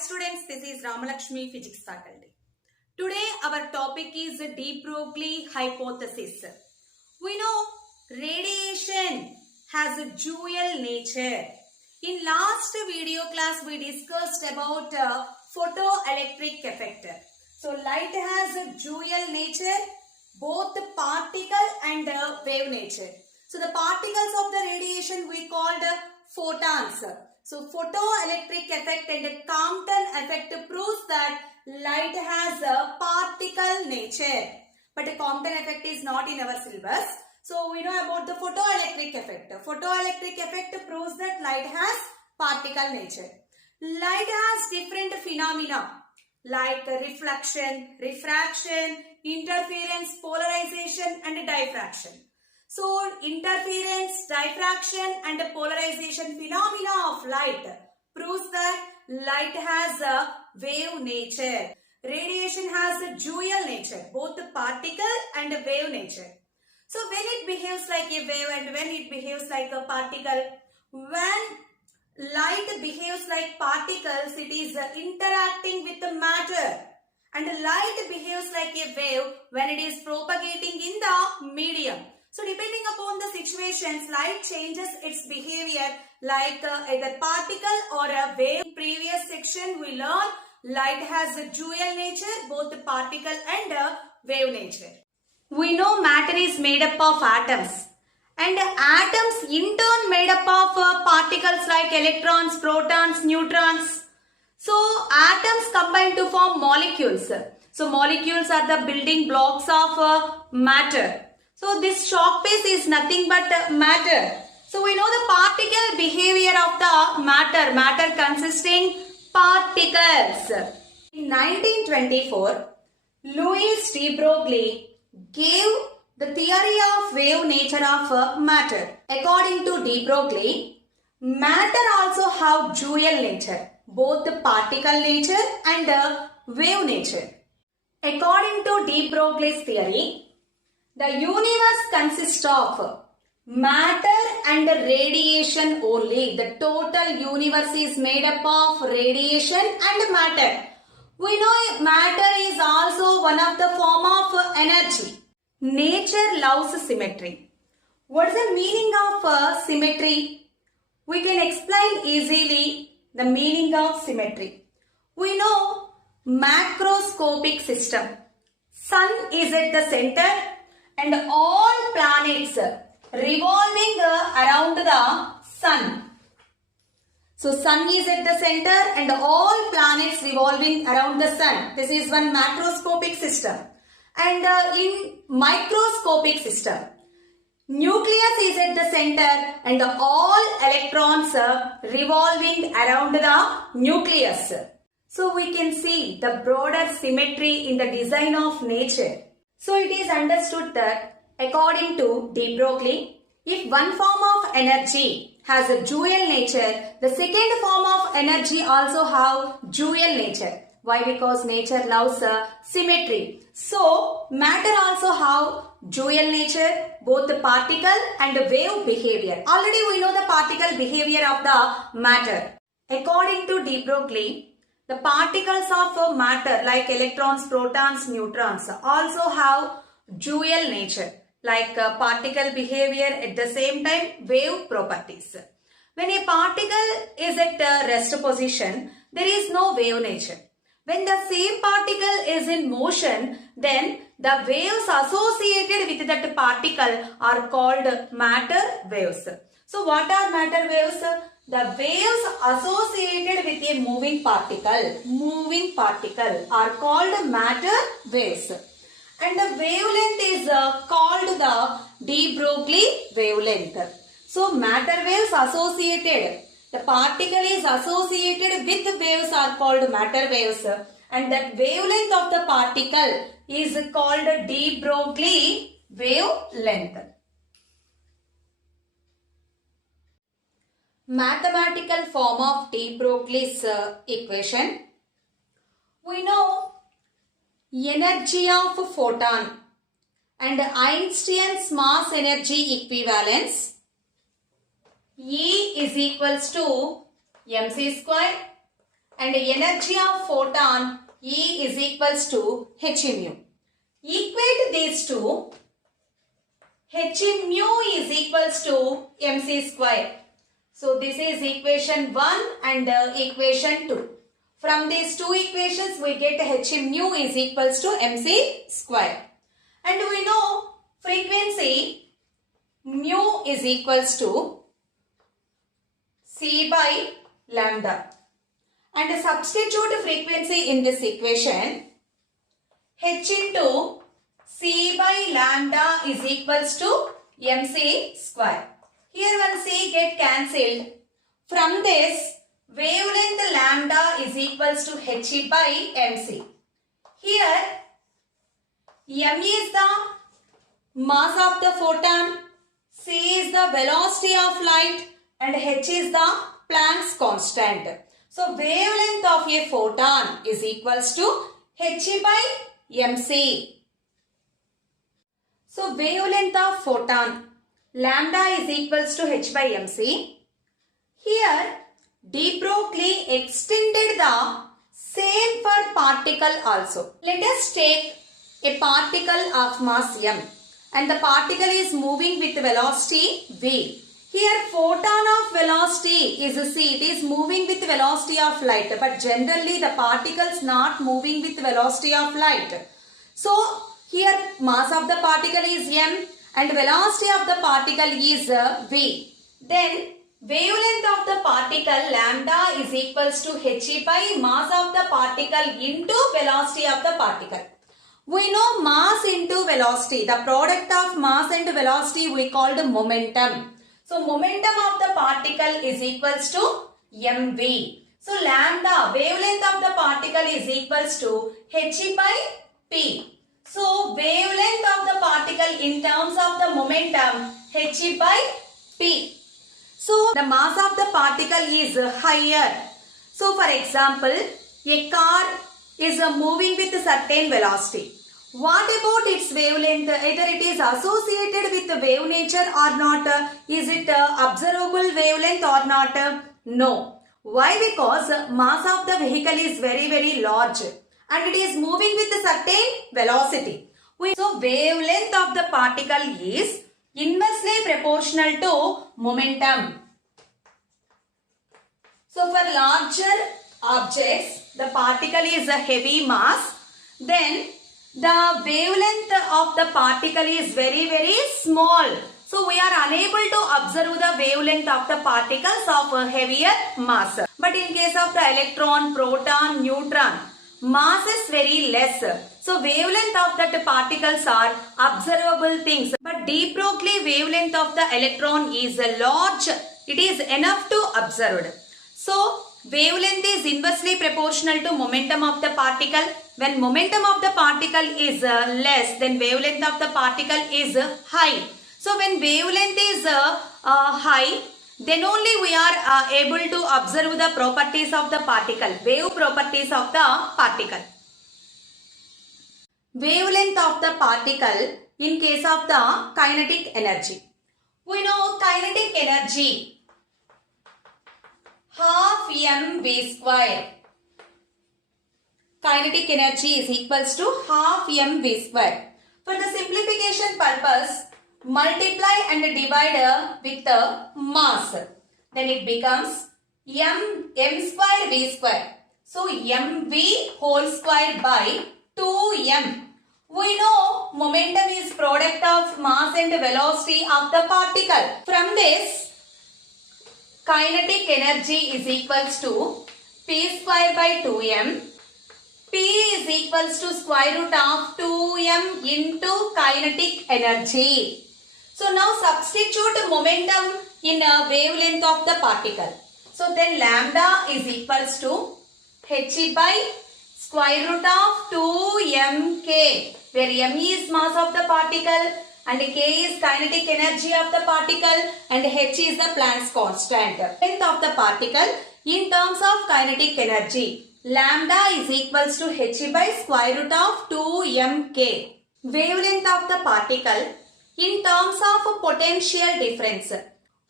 students, this is Ramalakshmi Physics faculty. Today our topic is de Broglie hypothesis. We know radiation has a dual nature. In last video class we discussed about photoelectric effect. So light has a dual nature, both particle and wave nature. So the particles of the radiation we called photons. So photoelectric effect and Compton effect proves that light has a particle nature. But a Compton effect is not in our syllabus. So we know about the photoelectric effect. Photoelectric effect proves that light has particle nature. Light has different phenomena like reflection, refraction, interference, polarization and diffraction. So interference, diffraction and polarization phenomena of light proves that light has a wave nature. Radiation has a dual nature, both particle and wave nature. So when it behaves like a wave and when it behaves like a particle, when light behaves like particles, it is interacting with the matter, and light behaves like a wave when it is propagating in the medium. So depending upon the situations, light changes its behavior like either particle or a wave. In previous section we learned light has a dual nature, both particle and wave nature. We know matter is made up of atoms, and atoms in turn made up of particles like electrons, protons, neutrons. So atoms combine to form molecules. So molecules are the building blocks of matter. So this chalk piece is nothing but matter. So we know the particle behavior of the matter. Matter consisting particles. In 1924, Louis de Broglie gave the theory of wave nature of matter. According to de Broglie, matter also have dual nature, both the particle nature and wave nature. According to de Broglie's theory, the universe consists of matter and radiation only. The total universe is made up of radiation and matter. We know matter is also one of the form of energy. Nature loves symmetry. What is the meaning of symmetry? We can explain easily the meaning of symmetry. We know macroscopic system. Sun is at the center and all planets revolving around the sun. So sun is at the center and all planets revolving around the sun. This is one macroscopic system. And in microscopic system, nucleus is at the center and all electrons revolving around the nucleus. So we can see the broader symmetry in the design of nature. So it is understood that according to de Broglie, if one form of energy has a dual nature, the second form of energy also have dual nature. Why? Because nature loves symmetry. So matter also have dual nature, both the particle and the wave behavior. Already we know the particle behavior of the matter. According to de Broglie, the particles of matter like electrons, protons, neutrons also have dual nature like particle behavior at the same time wave properties. When a particle is at rest position, there is no wave nature. When the same particle is in motion, then the waves associated with that particle are called matter waves. So what are matter waves? The waves associated with a moving particle are called matter waves. And the wavelength is called the de Broglie wavelength. So matter waves associated, the particle is associated with waves are called matter waves. And that wavelength of the particle is called de Broglie wavelength. Mathematical form of de Broglie's equation. We know energy of photon and Einstein's mass energy equivalence. E is equals to mc square and energy of photon E is equals to h mu. Equate these two. H mu is equals to mc square. So this is equation 1 and equation 2. From these two equations we get h mu is equals to mc square. And we know frequency mu is equals to c by lambda. And substitute frequency in this equation. H into c by lambda is equals to mc square. Here one c get cancelled. From this, wavelength lambda is equals to h by mc. Here, m is the mass of the photon, c is the velocity of light, and h is the Planck's constant. So, wavelength of a photon is equals to h by mc. So, wavelength of photon, lambda is equals to h by mc. Here, de Broglie extended the same for particle also. Let us take a particle of mass m and the particle is moving with velocity v. Here photon of velocity is c. It is moving with velocity of light, but generally the particles not moving with velocity of light. So here mass of the particle is m and velocity of the particle is v. Then wavelength of the particle lambda is equals to h by mass of the particle into velocity of the particle. We know mass into velocity. The product of mass and velocity we called momentum. So momentum of the particle is equals to mv. So lambda, wavelength of the particle is equals to h by p. So wavelength of the particle in terms of the momentum h by p. So the mass of the particle is higher. So for example, a car is moving with a certain velocity. What about its wavelength? Either it is associated with the wave nature or not. Is it observable wavelength or not? No. Why? Because mass of the vehicle is very large and it is moving with a certain velocity. So wavelength of the particle is inversely proportional to momentum. So for larger objects, the particle is a heavy mass. Then the wavelength of the particle is very small. So we are unable to observe the wavelength of the particles of a heavier mass. But in case of the electron, proton, neutron, mass is very less. So wavelength of that particles are observable things. But de Broglie wavelength of the electron is large. It is enough to observe. So wavelength is inversely proportional to momentum of the particle. When momentum of the particle is less, then wavelength of the particle is high. So when wavelength is high, then only we are able to observe the properties of the particle, wave properties of the particle. Wavelength of the particle in case of the kinetic energy. We know kinetic energy half mv square. Kinetic energy is equals to half mv square. For the simplification purpose, multiply and divide with the mass. Then it becomes m square v square. So mv whole square by 2m. We know momentum is product of mass and velocity of the particle. From this, kinetic energy is equals to p square by 2m. P is equals to square root of 2m into kinetic energy. So now substitute momentum in a wavelength of the particle. So then lambda is equals to h by square root of 2mk, where m is mass of the particle and k is kinetic energy of the particle and h is the Planck's constant. Length of the particle in terms of kinetic energy. Lambda is equals to h by square root of 2mk. Wavelength of the particle in terms of potential difference.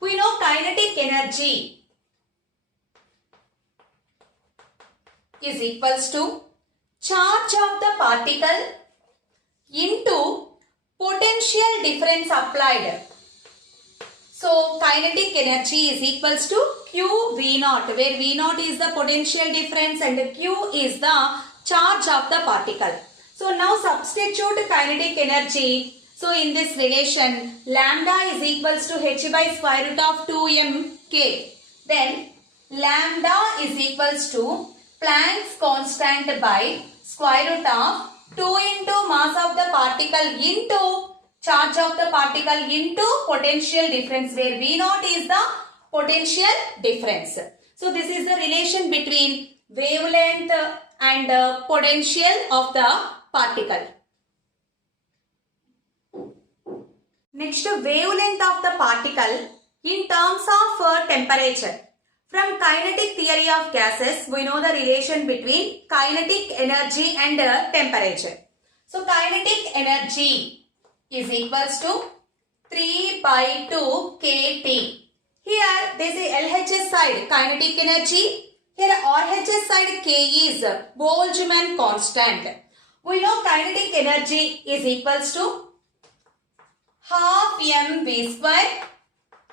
We know kinetic energy is equals to charge of the particle into potential difference applied. So kinetic energy is equals to Q V naught, where V naught is the potential difference and Q is the charge of the particle. So now substitute kinetic energy. So in this relation, lambda is equals to h by square root of 2mk. Then lambda is equals to Planck's constant by square root of 2 into mass of the particle into charge of the particle into potential difference, where V naught is the potential difference. So this is the relation between wavelength and potential of the particle. Next, wavelength of the particle in terms of temperature. From kinetic theory of gases, we know the relation between kinetic energy and temperature. So kinetic energy is equals to 3 by 2 kT. Here this is LHS side kinetic energy. Here RHS side K is Boltzmann constant. We know kinetic energy is equals to half mv square,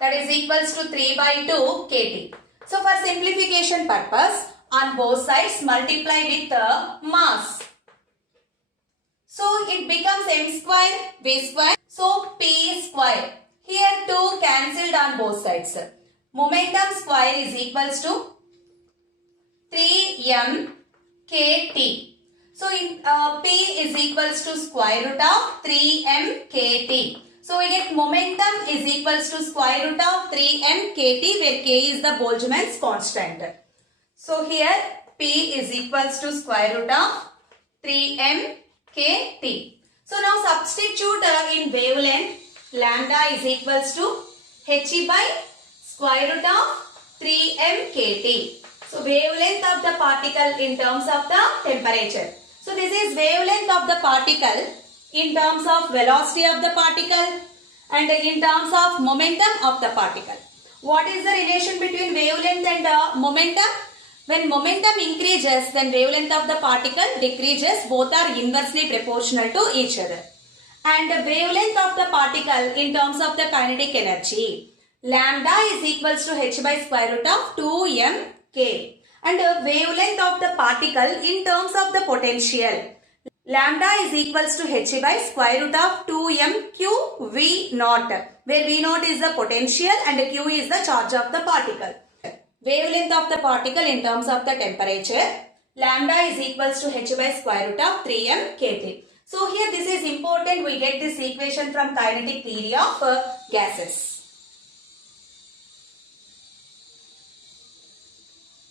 that is equals to 3 by 2 kT. So for simplification purpose, on both sides multiply with mass. So it becomes m square v square. So p square. Here 2 cancelled on both sides. Momentum square is equals to 3m kt. So in, p is equals to square root of 3m kt. So we get momentum is equals to square root of 3m kt, where k is the Boltzmann's constant. So here p is equals to square root of 3m kt. So now substitute in wavelength, lambda is equals to h by square root of 3m kt. So wavelength of the particle in terms of the temperature. So this is wavelength of the particle in terms of velocity of the particle and in terms of momentum of the particle. What is the relation between wavelength and momentum? When momentum increases, then wavelength of the particle decreases. Both are inversely proportional to each other. And the wavelength of the particle in terms of the kinetic energy, lambda is equals to h by square root of 2mk. And the wavelength of the particle in terms of the potential, lambda is equals to h by square root of 2mq v naught, where v naught is the potential and q is the charge of the particle. Wavelength of the particle in terms of the temperature, lambda is equals to h by square root of 3m kt. So here this is important, we get this equation from kinetic theory of gases.